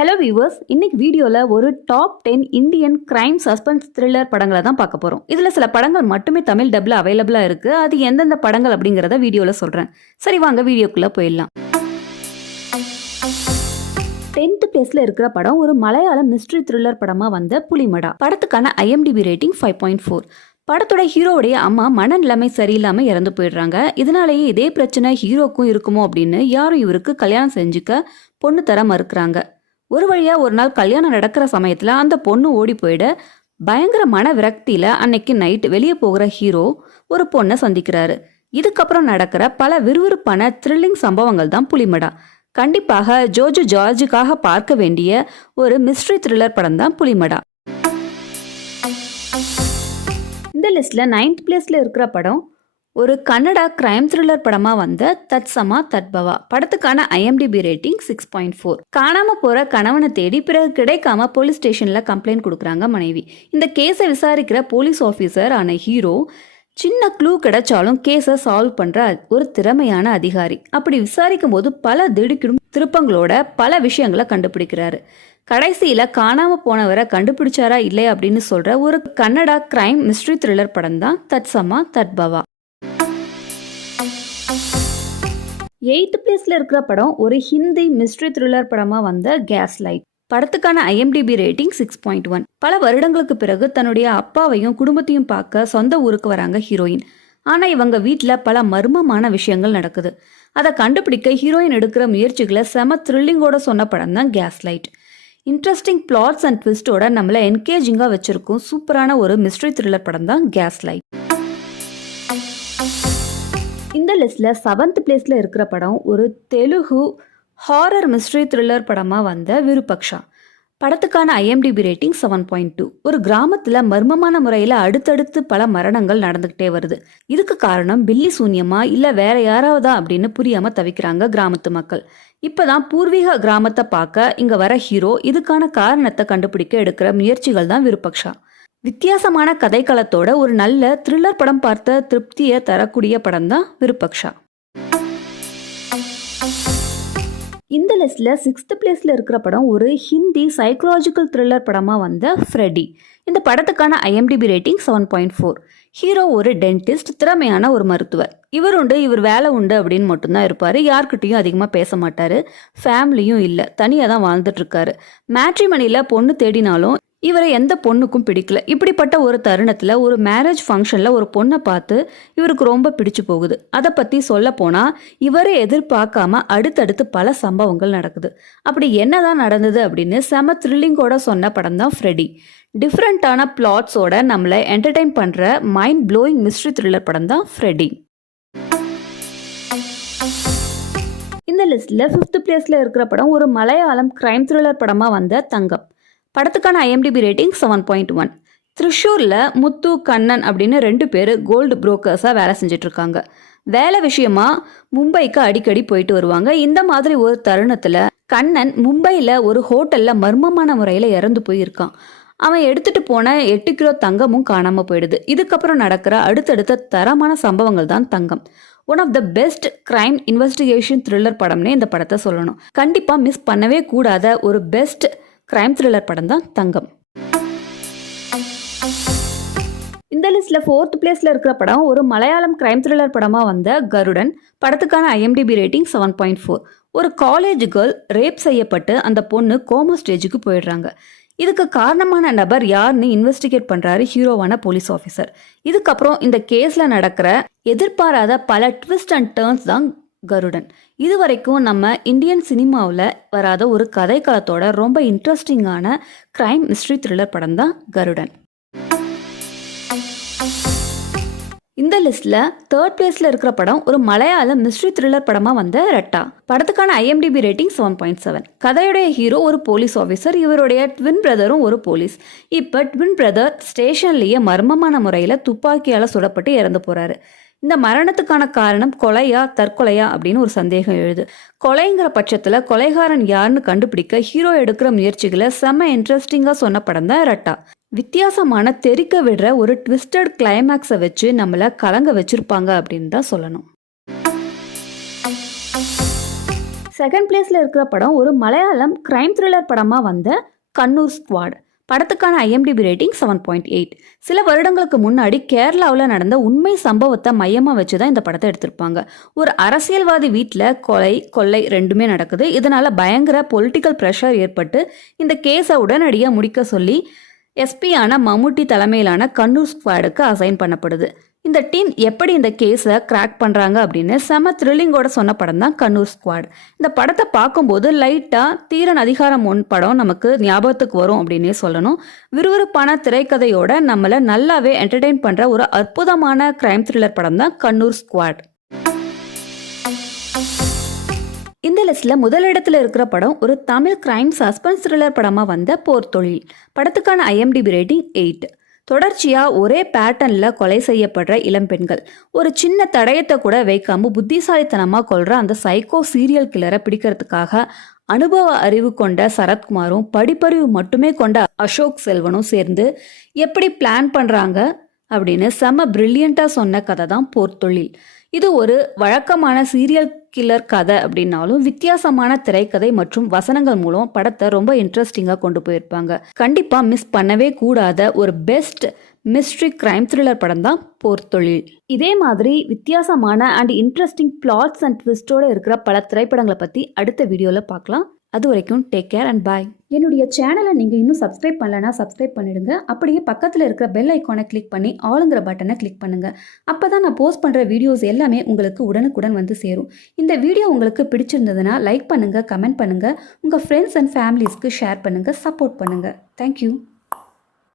Hello viewers, இன்னைக்கு வீடியோவில் ஒரு top 10 Indian crime suspense thriller படங்களை தான் பார்க்க போகிறோம். இதில் சில படங்கள் மட்டுமே தமிழ் டப்பில் அவைலபிளாக இருக்குது. அது எந்தெந்த படங்கள் அப்படிங்கிறத வீடியோவில் சொல்கிறேன். சரி, வாங்க வீடியோக்குள்ளே போயிடலாம். 10th பிளேஸில் இருக்கிற படம் ஒரு மலையாள மிஸ்ட்ரி த்ரில்லர் படமாக வந்த புலிமடா. படத்துக்கான IMDb ரேட்டிங் 5.4. படத்தோட ஹீரோவுடைய அம்மா மனநிலைமை சரியில்லாமல் இறந்து போயிடுறாங்க. இதனாலேயே இதே பிரச்சனை ஹீரோக்கும் இருக்குமோ அப்படின்னு யாரும் இவருக்கு கல்யாணம் செஞ்சுக்க பொண்ணு தர மறுக்கிறாங்க. ஒரு வழியா ஒரு நாள் கல்யாணம் நடக்கிற சமயத்துல அந்த பொண்ணு ஓடி போயிட பயங்கர மன விரக்தியில அன்னைக்கு நைட் வெளியே போகிற ஹீரோ ஒரு பொண்ணை சந்திக்கிறாரு. இதுக்கப்புறம் நடக்கிற பல விறுவிறுப்பான த்ரில்லிங் சம்பவங்கள் தான் புலிமடா. கண்டிப்பாக ஜோஜு ஜார்ஜுக்காக பார்க்க வேண்டிய ஒரு மிஸ்ட்ரி த்ரில்லர் படம் தான் புலிமடா. இந்த லிஸ்ட்ல 9th பிளேஸ்ல இருக்கிற படம் ஒரு கன்னடா கிரைம் த்ரில்லர் படமா வந்த தத்சமா தத்பவா. படத்துக்கான IMDb ரேட்டிங் 6.4. காணாம போற கணவனை தேடி பிறகு கிடைக்காம போலீஸ் ஸ்டேஷன்ல கம்ப்ளைண்ட் கொடுக்குறாங்க மனைவி. இந்த கேஸை விசாரிக்கிற போலீஸ் ஆஃபீஸர் ஆன ஹீரோ சின்ன க்ளூ கிடைச்சாலும் கேஸை சால்வ் பண்ற ஒரு திறமையான அதிகாரி. அப்படி விசாரிக்கும் போது பல திடுக்கிடும் திருப்பங்களோட பல விஷயங்களை கண்டுபிடிக்கிறாரு. கடைசியில காணாம போனவரை கண்டுபிடிச்சாரா இல்லையா அப்படின்னு சொல்ற ஒரு கன்னடா கிரைம் மிஸ்ட்ரி த்ரில்லர் படம் தான் தத்சமா தத்பவா. 8th பிளேஸ்ல இருக்கிற படம் ஒரு ஹிந்தி மிஸ்ட்ரி த்ரில்லர் படமா வந்த கேஸ் லைட். படத்துக்கான IMDb ரேட்டிங் 6.1. பல வருடங்களுக்கு பிறகு தன்னுடைய அப்பாவையும் குடும்பத்தையும் பார்க்க சொந்த ஊருக்கு வராங்க ஹீரோயின். ஆனா இவங்க வீட்டுல பல மர்மமான விஷயங்கள் நடக்குது. அதை கண்டுபிடிக்க ஹீரோயின் எடுக்கிற முயற்சிகளை செம த்ரில்லிங்கோட சொன்ன படம் தான் Gaslight. Interesting plots and ட்விஸ்டோட நம்மளை என்கேஜிங்கா வச்சிருக்கும் சூப்பரான ஒரு மிஸ்ட்ரி த்ரில்லர் படம் தான் கேஸ் லைட். இந்த லிஸ்ட்ல 7th பிளேஸ்ல இருக்கிற படம் ஒரு தெலுங்கு ஹாரர் மிஸ்ட்ரி த்ரில்லர் படமா வந்த விருபக்ஷா. படத்துக்கான IMDb ரேட்டிங் 7.2. ஒரு கிராமத்துல மர்மமான முறையில அடுத்தடுத்து பல மரணங்கள் நடந்துகிட்டே வருது. இதுக்கு காரணம் பில்லி சூன்யமா இல்ல வேற யாராவதா அப்படின்னு புரியாம தவிக்கிறாங்க கிராமத்து மக்கள். இப்பதான் பூர்வீக கிராமத்தை பார்க்க இங்க வர ஹீரோ இதுக்கான காரணத்தை கண்டுபிடிக்க எடுக்கிற முயற்சிகள் தான் விருபக்ஷா. வித்தியாசமான கதைக்களத்தோட ஒரு நல்ல த்ரில்லர் படம் பார்த்த திருப்தியை தரக்கூடிய படம் தான் விருபக்ஷா. இந்த லிஸ்ட்ல 6th பிளேஸ்ல இருக்கிற படம் ஒரு ஹிந்தி சைக்கலாஜிக்கல் த்ரில்லர் படமா வந்த ஃப்ரெடி. இந்த படத்துக்கான IMDb ரேட்டிங் 7.4. ஹீரோ ஒரு டென்டிஸ்ட், திறமையான ஒரு மருத்துவர். இவர் வேலை உண்டு அப்படின்னு மட்டும்தான் இருப்பாரு. யார்கிட்டையும் அதிகமா பேச மாட்டாரு. ஃபேமிலியும் இல்லை, தனியா தான் வாழ்ந்துட்டு இருக்காரு. மேட்ரிமனில பொண்ணு தேடினாலும் இவரை எந்த பொண்ணுக்கும் பிடிக்கல. இப்படிப்பட்ட ஒரு தருணத்துல ஒரு மேரேஜ் ஃபங்க்ஷன்ல ஒரு பொண்ணை பார்த்து இவருக்கு ரொம்ப பிடிச்சு போகுது. அதை பத்தி சொல்ல போனா இவரை எதிர்பார்க்காம அடுத்தடுத்து பல சம்பவங்கள் நடக்குது. அப்படி என்னதான் நடந்தது அப்படின்னு செம த்ரில்லிங்கோட சொன்ன படம் தான் ஃப்ரெடி. டிஃப்ரெண்டான பிளாட்ஸோட நம்மளை என்டர்டெயின் பண்ற மைண்ட் ப்ளோயிங் மிஸ்ட்ரி த்ரில்லர் படம் தான் ஃப்ரெடி. இந்த லிஸ்ட்ல 5th பிளேஸ்ல இருக்கிற படம் ஒரு மலையாளம் கிரைம் த்ரில்லர் படமா வந்த தங்கம். படத்துக்கான IMDb ரேட்டிங் 7.1. திருஷூர்ல முத்து கண்ணன் அப்படின்னு 2 பேர் கோல்டு புரோக்கர்ஸா வேலை செஞ்சுட்டு இருக்காங்க. வேலை விஷயமா மும்பைக்கு அடிக்கடி போயிட்டு வருவாங்க. இந்த மாதிரி ஒரு தருணத்துல கண்ணன் மும்பையில ஒரு ஹோட்டல்ல மர்மமான முறையில இறந்து போயிருக்கான். அவன் எடுத்துட்டு போன 8 கிலோ தங்கமும் காணாம போயிடுது. இதுக்கப்புறம் நடக்கிற அடுத்தடுத்த தரமான சம்பவங்கள் தான் தங்கம். One of the best crime investigation thriller படம்னே இந்த படத்தை சொல்லணும். கண்டிப்பா மிஸ் பண்ணவே கூடாத ஒரு பெஸ்ட் கிரைம் த்ரில்லர் படம் தான் தங்கம். இந்த லிஸ்ட்ல 4th பிளேஸ்ல இருக்கிற படம் ஒரு மலையாளம் கிரைம் த்ரில்லர் படமா வந்த கருடன். படத்துக்கான IMDb ரேட்டிங் 7.4. ஒரு காலேஜ் கேர்ள் ரேப் செய்யப்பட்டு அந்த பொண்ணு கோமா ஸ்டேஜுக்கு போயிடுறாங்க. இதுக்கு காரணமான நபர் யாருன்னு இன்வெஸ்டிகேட் பண்றாரு ஹீரோவான போலீஸ் ஆஃபீஸர். இதுக்கப்புறம் இந்த கேஸ்ல நடக்கிற எதிர்பாராத பல ட்விஸ்ட் அண்ட் டர்ன்ஸ் தான் கருடன். இது வரைக்கும் நம்ம இந்தியன் சினிமாவில் வராத ஒரு கதைக்களத்தோட ரொம்ப இன்ட்ரெஸ்டிங்கான கிரைம் மிஸ்ட்ரி த்ரில்லர் படம் தான் கருடன். இந்த லிஸ்ட்ல 3rd பிளேஸ்ல இருக்கிற படம் ஒரு மலையாள மிஸ்ட்ரி த்ரில்லர் படமா வந்த ரெட்டா. படத்துக்கான IMDb ரேட்டிங் 7.7. கதையுடைய ஹீரோ ஒரு போலீஸ் ஆஃபீஸர். இவருடைய ட்வின் பிரதரும் ஒரு போலீஸ். இப்ப ட்வின் பிரதர் ஸ்டேஷன்லயே மர்மமான முறையில துப்பாக்கியால சுடப்பட்டு இறந்து போறாரு. இந்த மரணத்துக்கான காரணம் கொலையா தற்கொலையா அப்படின்னு ஒரு சந்தேகம் எழுது. கொலைங்கிற பட்சத்துல கொலைகாரன் யாருன்னு கண்டுபிடிக்க ஹீரோ எடுக்கிற முயற்சிகளை செம்ம இன்ட்ரெஸ்டிங்கா சொன்ன படம் தான் ரெட்டா. வித்தியாசமான தெறிக்க விடுற ஒரு ட்விஸ்டட் கிளைமேக்ஸை வச்சு நம்மளை கலங்க வச்சிருப்பாங்க அப்படின்னு தான் சொல்லணும். செகண்ட் பிளேஸில் இருக்கிற படம் ஒரு மலையாளம் கிரைம் த்ரில்லர் படமாக வந்த கண்ணூர் ஸ்குவாட். படத்துக்கான ஐஎம்டிபி ரேட்டிங் 7.8. சில வருடங்களுக்கு முன்னாடி கேரளாவில் நடந்த உண்மை சம்பவத்தை மையமாக வச்சு தான் இந்த படத்தை எடுத்திருப்பாங்க. ஒரு அரசியல்வாதி வீட்டில் கொள்ளை ரெண்டுமே நடக்குது. இதனால் பயங்கர பொலிட்டிக்கல் ப்ரெஷர் ஏற்பட்டு இந்த கேஸை உடனடியாக முடிக்க சொல்லி எஸ்பியான மம்முட்டி தலைமையிலான கண்ணூர் ஸ்குவாடுக்கு அசைன் பண்ணப்படுது. இந்த டீம் எப்படி இந்த கேஸை கிராக் பண்ணுறாங்க அப்படின்னு செம த்ரில்லிங்கோட சொன்ன படம் தான் கண்ணூர் ஸ்குவாட். இந்த படத்தை பார்க்கும்போது லைட்டாக தீரன் அதிகாரம் 1 படம் நமக்கு ஞாபகத்துக்கு வரும் அப்படின்னே சொல்லணும். விறுவிறுப்பான திரைக்கதையோட நம்மளை நல்லாவே என்டர்டெயின் பண்ணுற ஒரு அற்புதமான கிரைம் த்ரில்லர் படம் தான் கண்ணூர் ஸ்குவாட். இந்த லிஸ்ட்டில் முதலிடத்தில் இருக்கிற படம் ஒரு தமிழ் கிரைம் சஸ்பென்ஸ் த்ரில்லர் படமாக வந்த போர் தொழில். படத்துக்கான ஐஎம்டிபி ரேட்டிங் 8. தொடர்ச்சியாக ஒரே பேட்டர்னில் கொலை செய்யப்படுற இளம்பெண்கள், ஒரு சின்ன தடயத்தை கூட வைக்காமல் புத்திசாலித்தனமாக கொள்கிற அந்த சைக்கோ சீரியல் கில்லரை பிடிக்கிறதுக்காக அனுபவ அறிவு கொண்ட சரத்குமாரும் படிப்பறிவு மட்டுமே கொண்ட அசோக் செல்வனும் சேர்ந்து எப்படி பிளான் பண்ணுறாங்க அப்படின்னு செம பிரில்லியண்ட்டாக சொன்ன கதை தான் போர் தொழில். இது ஒரு வழக்கமான சீரியல் கில்லர் கதை அப்படின்னாலும் வித்தியாசமான திரைக்கதை மற்றும் வசனங்கள் மூலம் படத்தை ரொம்ப இன்ட்ரெஸ்டிங்காக கொண்டு போயிருப்பாங்க. கண்டிப்பாக மிஸ் பண்ணவே கூடாத ஒரு பெஸ்ட் மிஸ்ட்ரி கிரைம் த்ரில்லர் படம் தான் போர் தொழில். இதே மாதிரி வித்தியாசமான அண்ட் இன்ட்ரெஸ்டிங் பிளாட்ஸ் அண்ட் ட்விஸ்டோட இருக்கிற பல திரைப்படங்களை பற்றி அடுத்த வீடியோவில் பார்க்கலாம். அது வரைக்கும் டேக் கேர் அண்ட் பாய். என்னுடைய சேனலை நீங்கள் இன்னும் சப்ஸ்கிரைப் பண்ணலன்னா சப்ஸ்கிரைப் பண்ணிடுங்க. அப்படியே பக்கத்தில் இருக்கிற பெல் ஐக்கானை கிளிக் பண்ணி ஆளுங்கிற பட்டனை கிளிக் பண்ணுங்கள். அப்போ தான் நான் போஸ்ட் பண்ணுற வீடியோஸ் எல்லாமே உங்களுக்கு உடனுக்குடன் வந்து சேரும். இந்த வீடியோ உங்களுக்கு பிடிச்சிருந்ததுன்னா லைக் பண்ணுங்கள், கமெண்ட் பண்ணுங்கள், உங்கள் ஃப்ரெண்ட்ஸ் அண்ட் ஃபேமிலிஸ்க்கு ஷேர் பண்ணுங்கள், சப்போர்ட் பண்ணுங்கள். தேங்க்யூ.